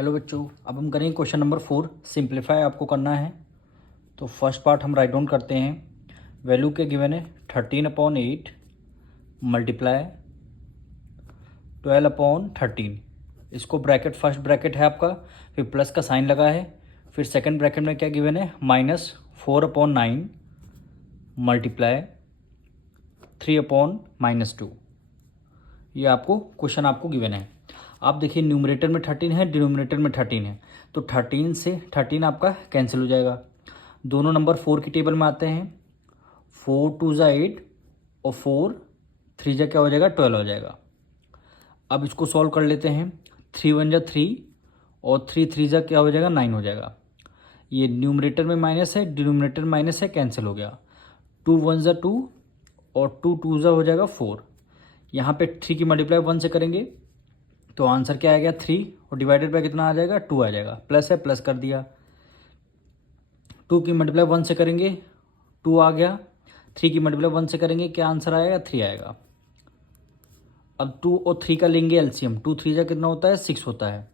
Hello बच्चों, अब हम करेंगे क्वेश्चन नंबर 4। सिंप्लीफाई आपको करना है। तो फर्स्ट पार्ट हम राइट डाउन करते हैं। वैल्यू के गिवन है 13/8 मल्टीप्लाई 12/13। इसको ब्रैकेट, फर्स्ट ब्रैकेट है आपका, फिर प्लस का साइन लगा है, फिर सेकंड ब्रैकेट में क्या गिवन है -4/9 मल्टीप्लाई 3/-2। ये आपको क्वेश्चन आपको गिवन है। आप देखिए न्यूमरेटर में 13 है, डिनोमिनेटर में 13 है, तो 13 से 13 आपका कैंसिल हो जाएगा। दोनों नंबर 4 की टेबल में आते हैं। 4 2 ज़ा 8 और 4 3 ज़ा क्या हो जाएगा 12 हो जाएगा। अब इसको सॉल्व कर लेते हैं। 3 1 ज़ा 3 और 3 3 ज़ा क्या हो जाएगा 9 हो जाएगा। ये न्यूमरेटर में माइनस है, डिनोमिनेटर माइनस है, कैंसिल हो गया। 2 1 ज़ा 2 और 2 2 ज़ा हो जाएगा 4। यहाँ पे 3 की मल्टीप्लाई 1 से करेंगे तो आंसर क्या आएगा 3, और डिवाइडेड बाय कितना आ जाएगा 2 आ जाएगा। प्लस है, प्लस कर दिया। 2 की मल्टीप्लाई 1 से करेंगे 2 आ गया। 3 की मल्टीप्लाई 1 से करेंगे क्या आंसर आएगा 3 आएगा। अब 2 और 3 का लेंगे एलसीएम। 2 3 जा कितना होता है 6 होता है।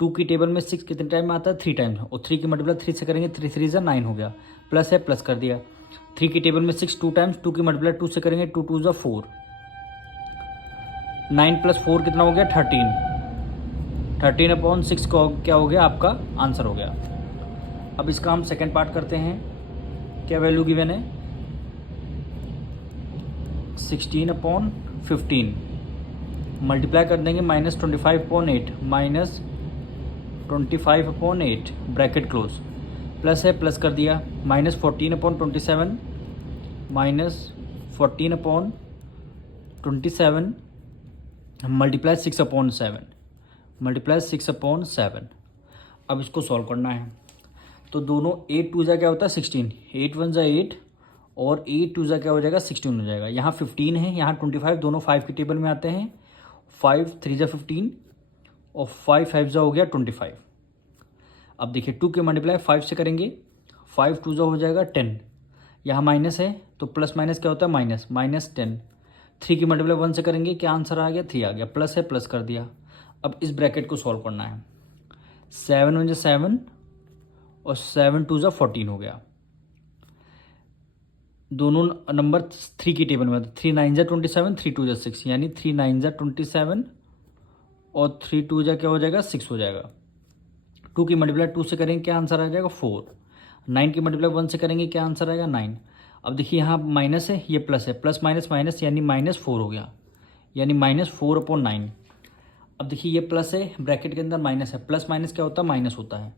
2 की टेबल में 6 कितने टाइम में आता है 3 टाइम्स, और 3 की मल्टीप्लाई 3 से करेंगे 3 3 जा 9 हो गया। प्लस है, प्लस कर दिया। 3 की टेबल में 6 2 टाइम्स, 2 की मल्टीप्लाई 2 से करेंगे 2 2 जा 4। 9 + 4 कितना हो गया 13। 13/6 का क्या हो गया आपका आंसर हो गया। अब इसका हम सेकेंड पार्ट करते हैं। क्या वैल्यू गिवन है 16/15 मल्टीप्लाई कर देंगे -25/8 -25/8 ब्रैकेट क्लोज। प्लस है, प्लस कर दिया। -14/27 -14/27 मल्टीप्लाई 6/7 मल्टीप्लाई 6/7। अब इसको सॉल्व करना है। तो दोनों 8 2 जा क्या होता है 16, 8 1 जा 8 और 8 2 जा क्या हो जाएगा 16 हो जाएगा। यहाँ 15 है, यहाँ 25, दोनों 5 की टेबल में आते हैं। 5 3 जा 15 और 5 5 जा हो गया 25। अब देखिए 2 के मल्टीप्लाई 5 से करेंगे, 5 2 जा हो जाएगा 10। यहाँ माइनस है तो प्लस माइनस क्या होता है -10। 3 की मल्टीप्लाई 1 से करेंगे क्या आंसर आ गया 3 आ गया। प्लस है, प्लस कर दिया। अब इस ब्रैकेट को सॉल्व करना है। 7 1 जा 7 और 7 2 जा 14 हो गया। दोनों नंबर 3 की टेबल में 3 9 जा 27, 3 2 जा 6, यानी 3 9 जा 27 और 3 2 जा क्या हो जाएगा 6 हो जाएगा। 2 की मल्टीप्लाई 2 से करेंगे क्या आंसर आ जाएगा 4। 9 की मल्टीप्लाई 1 से करेंगे क्या आंसर आएगा 9। अब देखिए यहाँ माइनस है, ये प्लस है, प्लस माइनस माइनस यानी -4 हो गया, यानी -4/9। अब देखिए ये प्लस है, ब्रैकेट के अंदर माइनस है, प्लस माइनस क्या होता है माइनस होता है।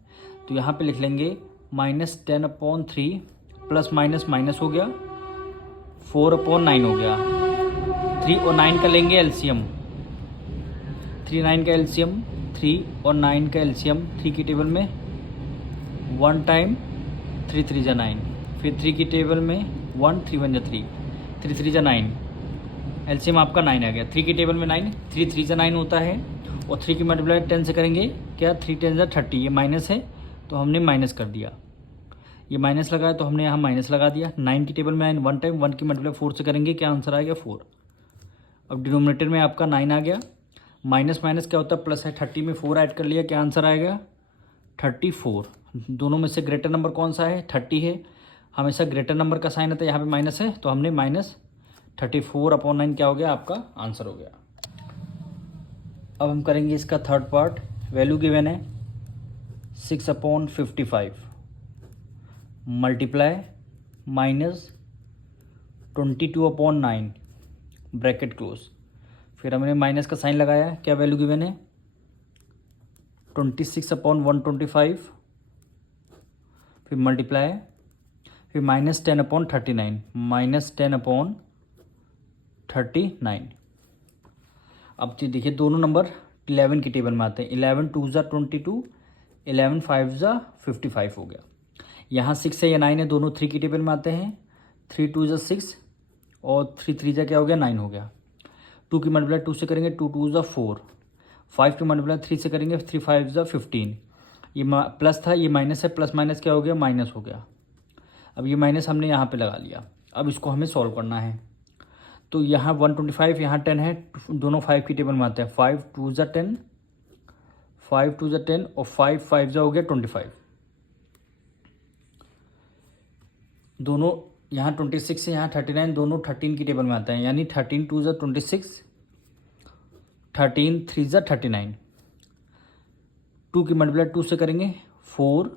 तो यहाँ पे लिख लेंगे -10/3 प्लस माइनस माइनस हो गया 4/9 हो गया। 3 और 9 का लेंगे एलसीएम। 3 9 का एलसीएम, 3 और 9 का एलसीएम। 3 की टेबल में 1 टाइम 3 3 जा 9, फिर 3 की टेबल में 1 3 1 जा 3, 3 3 जा 9, एलसीएम आपका 9 आ गया। 3 की टेबल में 9, 3 3 जा 9 होता है, और 3 की मल्टीप्लाई 10 से करेंगे क्या 3 10 जा 30। ये माइनस है तो हमने माइनस कर दिया, ये माइनस लगाया तो हमने यहाँ माइनस लगा दिया। 9 की टेबल में 1 टाइम, 1 की मल्टीप्लाई 4 से करेंगे क्या आंसर आ गया 4। अब डिनोमिनेटर में आपका 9 आ गया। माइनस माइनस क्या होता है प्लस है, 30 में 4 ऐड कर लिया क्या आंसर आएगा 34। दोनों में से ग्रेटर नंबर कौन सा है 30 है, हमेशा ग्रेटर नंबर का साइन आता है, यहाँ पे माइनस है तो हमने -34/9 क्या हो गया आपका आंसर हो गया। अब हम करेंगे इसका थर्ड पार्ट। वैल्यू गिवन है 6/55 मल्टीप्लाई -22/9 ब्रैकेट क्लोज। फिर हमने माइनस का साइन लगाया। क्या वैल्यू गिवन है 26/125, फिर मल्टीप्लाई, फिर -10/39 -10/39। अब देखिए दोनों नंबर 11 की टेबल में आते हैं। 11 2 जा 22, 11 5 जा 55 हो गया। यहाँ 6 है या 9 है, दोनों 3 की टेबल में आते हैं। 3 2 जा 6 और 3 3 जा क्या हो गया 9 हो गया। 2 की मल्टीप्लाई 2 से करेंगे 2 2 जा 4। 5 की मल्टीप्लाई 3 से करेंगे 3 5 जा 15। ये प्लस था, ये माइनस है, प्लस माइनस क्या हो गया माइनस हो गया। अब ये माइनस हमने यहाँ पे लगा लिया। अब इसको हमें सॉल्व करना है। तो यहाँ 125, यहाँ 10 है, दोनों 5 की टेबल में आते हैं। 5 2 जा 10, 5 टू ज़ा 10 और 5 5 ज़ा हो गया 25। दोनों यहाँ 26 से यहाँ 39 दोनों 13 की टेबल में आते हैं, यानी 13 टू ज़ा 26, 13 3 ज़ा 39। 2 की मल्टीप्लाई 2 से करेंगे 4,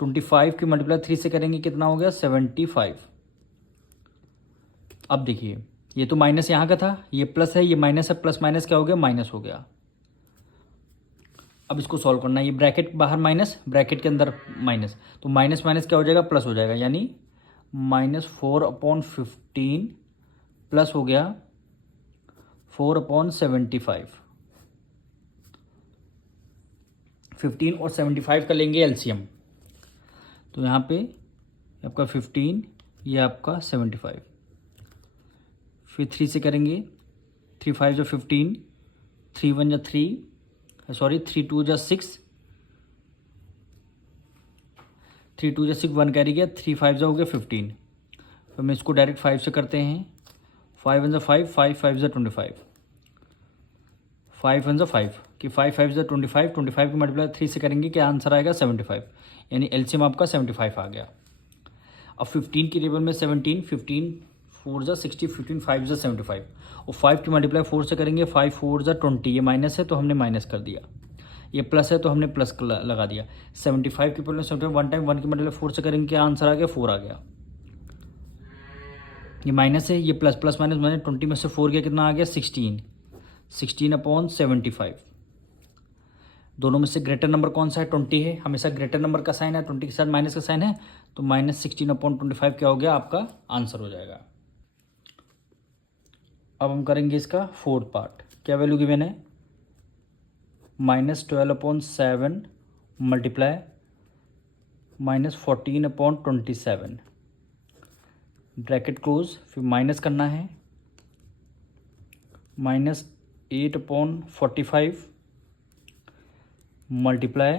25 की मल्टीप्लाई 3 से करेंगे कितना हो गया 75। अब देखिए ये तो माइनस यहाँ का था, ये प्लस है, ये माइनस है, प्लस माइनस क्या हो गया माइनस हो गया। अब इसको सॉल्व करना है, ये ब्रैकेट बाहर माइनस, ब्रैकेट के अंदर माइनस, तो माइनस माइनस क्या हो जाएगा प्लस हो जाएगा, यानी -4/15 प्लस हो गया 4/75। 15 और 75 का लेंगे एलसीएम, तो यहाँ पे आपका 15, ये आपका 75, फिर 3 से करेंगे, 3 5 जो 15, 3 1 जो 3, सॉरी 3 2 जो 6, 3 2 जो 6, 1 कैरी गया, 3 5 जो हो गया 15। तो हम इसको डायरेक्ट 5 से करते हैं, 5 1 जो 5, 5 5 जो 25, 5 1 जो 5 कि 5 5 जो 25, 25 की मल्टीप्लाई 3 से करेंगे क्या आंसर आएगा 75, यानी एलसीएम आपका 75 आ गया। अब 15 की टेबल में 17, 15 4 जो 60, 15 5 जो 75, और 5 की मल्टीप्लाई 4 से करेंगे, 5 4 जो 20, ये माइनस है तो हमने माइनस कर दिया, ये प्लस है तो हमने प्लस लगा दिया। 75 की टेबल में 75 वन टाइम, 1 की मल्टीप्लाई 4 से करेंगे क्या आंसर आ गया 4 आ गया। ये माइनस है, ये प्लस, प्लस माइनस माइनस 20 में से 4 गया कितना आ गया 16, 16/75। दोनों में से ग्रेटर नंबर कौन सा है 20 है, हमेशा ग्रेटर नंबर का साइन है, 20 के साथ माइनस का साइन है, तो -16/25 क्या हो गया आपका आंसर हो जाएगा। अब हम करेंगे इसका फोर्थ पार्ट, क्या वैल्यू गिवन है -12/7 मल्टीप्लाई -14/27, ब्रैकेट क्लोज, फिर माइनस करना है, -8/45 मल्टीप्लाई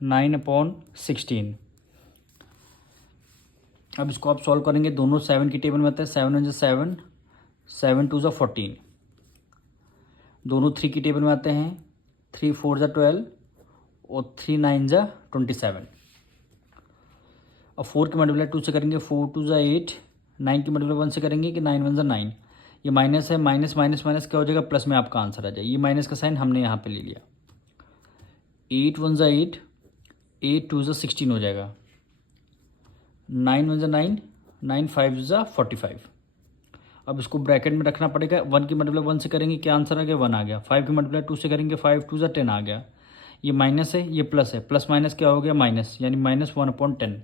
9/16। अब इसको आप सॉल्व करेंगे, दोनों 7 की टेबल में आते हैं, 7 1 7, 7 2 14, दोनों 3 की टेबल में आते हैं, 3 4 12 और 3 9 27। अब 4 की मल्टीप्लाई 2 से करेंगे, 4 2 8, 9 की मल्टीप्लाई 1 से करेंगे कि 9 1 9, ये माइनस है, माइनस माइनस माइनस क्या हो जाएगा प्लस में आपका आंसर आ जाए, ये माइनस का साइन हमने यहाँ पे ले लिया, 8 1 8, 8 2 16 हो जाएगा, 9 1 9, 9 5 45। अब इसको ब्रैकेट में रखना पड़ेगा, 1 की मल्टीप्लाई 1 से करेंगे क्या आंसर आ गया 1 आ गया, 5 की मल्टीप्लाई 2 से करेंगे, 5 2 10 आ गया, ये माइनस है, ये प्लस है, प्लस माइनस क्या हो गया माइनस, यानी -1/10।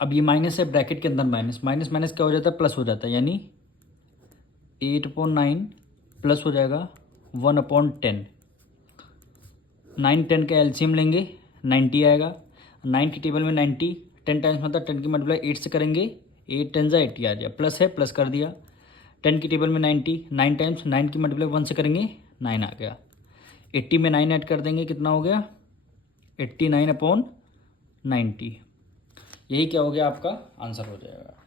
अब ये माइनस है, ब्रैकेट के अंदर माइनस, माइनस माइनस क्या हो जाता है प्लस हो जाता है, यानी 8/9 प्लस हो जाएगा 1/10। 9 10 का एलसीएम लेंगे 90 आएगा, 9 की टेबल में 90, 10 टाइम्स मतलब 10 की मल्टीप्लाई 8 से करेंगे, 8 10 80 आ गया, प्लस है प्लस कर दिया, 10 की टेबल में 90, 9 टाइम्स 9 की मल्टीप्लाई 1 से करेंगे 9 आ गया, 80 में 9 ऐड कर देंगे कितना हो गया 89/90, यही क्या हो गया आपका आंसर हो जाएगा।